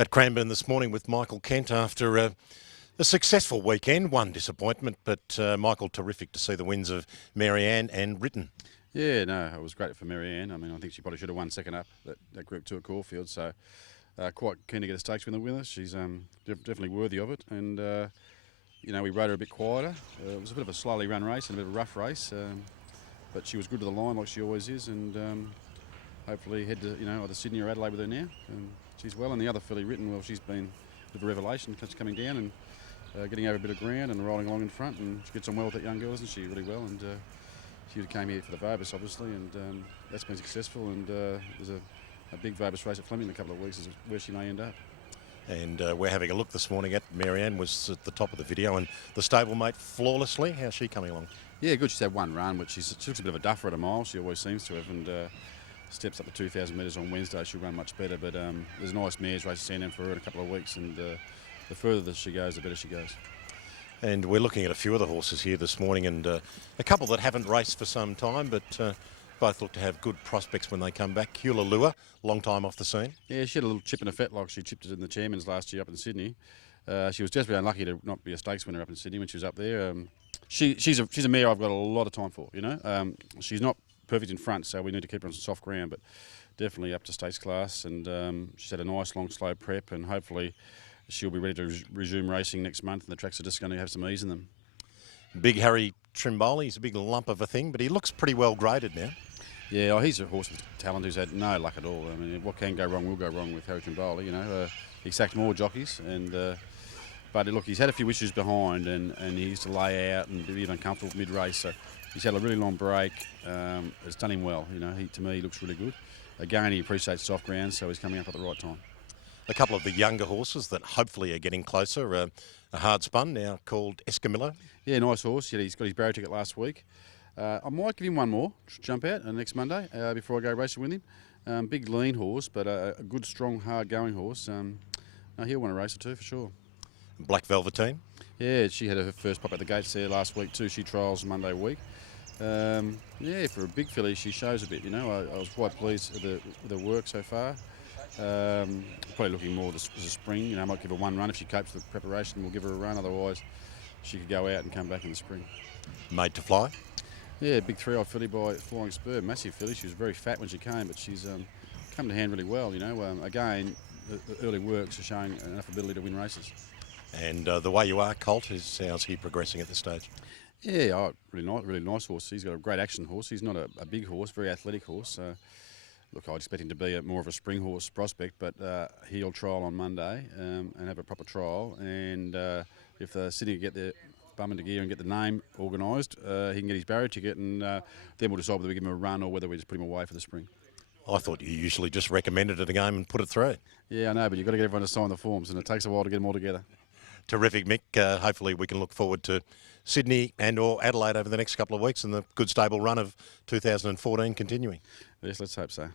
At Cranbourne this morning with Michael Kent after a successful weekend. One disappointment, but Michael, terrific to see the wins of Marianne and Ritten. Yeah, no, it was great for Marianne. I mean, I think she probably should have won second up that Group 2 at Caulfield. So quite keen to get a stakes winner with her. She's definitely worthy of it. And, we rode her a bit quieter. It was a bit of a slowly run race and a bit of a rough race. But she was good to the line like she always is. And hopefully head to, either Sydney or Adelaide with her now. She's well. And the other filly, Ritten, well, she's been a bit of a revelation. She's coming down and getting over a bit of ground and rolling along in front. And she gets on well with that young girl, isn't she? Really well. And she came here for the Vobis, obviously, and that's been successful. And there's a big Vobis race at Fleming in a couple of weeks, is where she may end up. And we're having a look this morning at Marianne, was at the top of the video, and the stablemate flawlessly. How's she coming along? Yeah, good. She's had one run, but she looks a bit of a duffer at a mile. She always seems to have, and steps up to 2,000 metres on Wednesday. She'll run much better. But there's a nice mares race stand for her in a couple of weeks, and the further that she goes, the better she goes. And we're looking at a few of the horses here this morning, and a couple that haven't raced for some time, but both look to have good prospects when they come back. Kula Lua, long time off the scene. Yeah, she had a little chip in her fetlock. She chipped it in the Chairman's last year up in Sydney. She was desperately unlucky to not be a stakes winner up in Sydney when she was up there. She's a mare I've got a lot of time for. She's not perfect in front, so we need to keep her on some soft ground, but definitely up to stakes class. And she's had a nice long slow prep, and hopefully she'll be ready to resume racing next month, and the tracks are just going to have some ease in them. Big Harry Trimboli, he's a big lump of a thing, but he looks pretty well graded now. Yeah, he's a horse with talent who's had no luck at all. I mean, what can go wrong will go wrong with Harry Trimboli. He sacked more jockeys, but look, he's had a few issues behind, and he used to lay out and be uncomfortable mid-race. So he's had a really long break. It's done him well. To me, he looks really good. Again, he appreciates soft ground, so he's coming up at the right time. A couple of the younger horses that hopefully are getting closer. A hard spun now called Escamillo. Yeah, nice horse. Yeah, he's got his barrier ticket last week. I might give him one more jump out next Monday before I go racing with him. Big lean horse, but a good, strong, hard-going horse. He'll want to race or two for sure. Black Velveteen. Yeah, she had her first pop at the gates there last week too. She trials Monday week. For a big filly, she shows a bit. I was quite pleased with the work so far. Probably looking more as a spring. I might give her one run if she copes with the preparation. We'll give her a run. Otherwise, she could go out and come back in the spring. Made to Fly. Yeah, big 3-year-old filly by Flying Spur, massive filly. She was very fat when she came, but she's come to hand really well. Again, the early works are showing enough ability to win races. And the way you are, Colt, how's he progressing at this stage? Yeah, really nice horse. He's got a great action horse. He's not a big horse, very athletic horse. Look, I'd expect him to be more of a spring horse prospect, but he'll trial on Monday and have a proper trial. And if Sydney can get their bum into gear and get the name organised, he can get his barrier ticket, and then we'll decide whether we give him a run or whether we just put him away for the spring. I thought you usually just recommended it a game and put it through. Yeah, I know, but you've got to get everyone to sign the forms, and it takes a while to get them all together. Terrific, Mick. Hopefully we can look forward to Sydney and or Adelaide over the next couple of weeks and the good stable run of 2014 continuing. Yes, let's hope so.